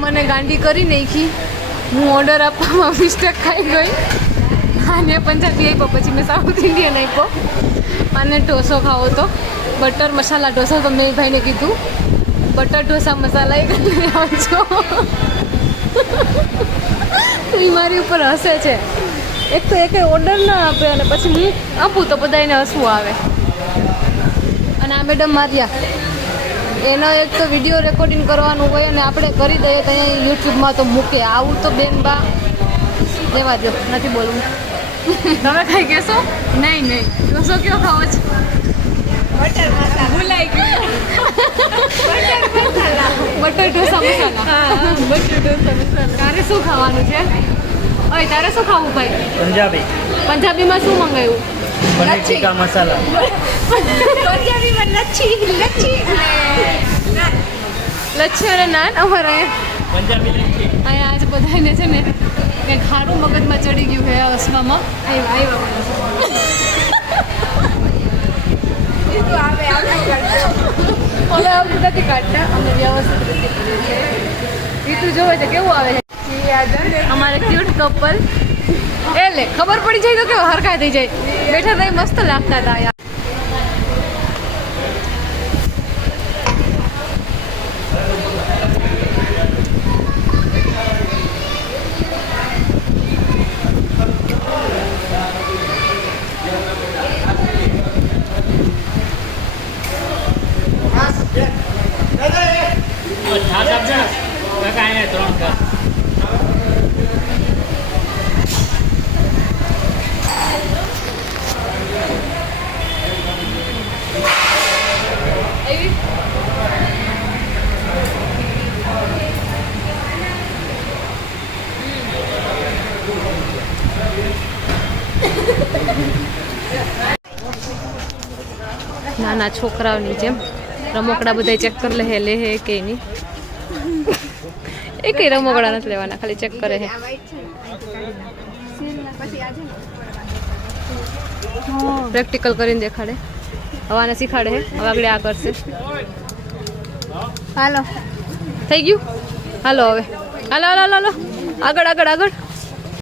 મને ગાંડી કરી નાખી. હું ઓર્ડર આપવામાં મિસ્ટેક ખાઈ ગઈ અને પંજાબી આપ્યો, પછી મેં સાઉથ ઇન્ડિયન આપ્યો અને ઢોસો ખાવો તો બટર મસાલા ઢોસા. તો મેં ભાઈને કીધું બટર ઢોસા મસાલા એ કરી આવજો. તો એ મારી ઉપર હસે છે. એક તો એક ઓર્ડર ના આપે અને પછી હું આપું તો બધા એને હસવું આવે. અને આ મેડમ માર્યા એનો એક તો વિડીયો રેકોર્ડિંગ કરવાનું હોય અને આપણે કરી દઈએ તો અહીંયા યુટ્યુબમાં તો મૂકે. આવું તો બેન બા દેવા દો, નથી બોલવું. તમે ખાઈ કહેશો? નહીં ઢોસો કયો ખાવો છે? બટર મસાલા. ભૂલાઈ ગયું. બટર ઢોસા મસાલા. હા બટર ઢોસા મસાલા. તારે શું ખાવાનું છે? ઓય તારે શું ખાવું ભાઈ? પંજાબીમાં શું મંગાવ્યું? પનીર ટીકા મસાલા. પંજાબીમાં લચ્છી અને નાન. અમારે પંજાબી લચ્છી. અહીંયા આજે બધાને છે ને કંઈક ખારું મગજમાં ચડી ગયું છે આ વસવામાં. ઓલે આવું નથી કાઢતા, અમે વ્યવસ્થિત રીતે કરીએ છીએ. રીતુ જોવે છે કેવું આવે છે અમારે ક્યુટ કપલ. એ લે ખબર પડી જાય તો કેવું હરખા થઈ જાય. બેઠા થઈ મસ્ત લાગતા હતા યાર. નાના છોકરાઓની જેમ રમકડા બધા ચેક કરી લે હે કે નહીં. એ કઈ રમકડા નથી લેવાના, ખાલી ચેક કરે હે. પ્રેક્ટિકલ કરીને દેખાડે. હવે આને શીખાડે હે. હવે આગળ આ કરશે. હાલો થઈ ગયું. હાલો હવે હાલો આગળ.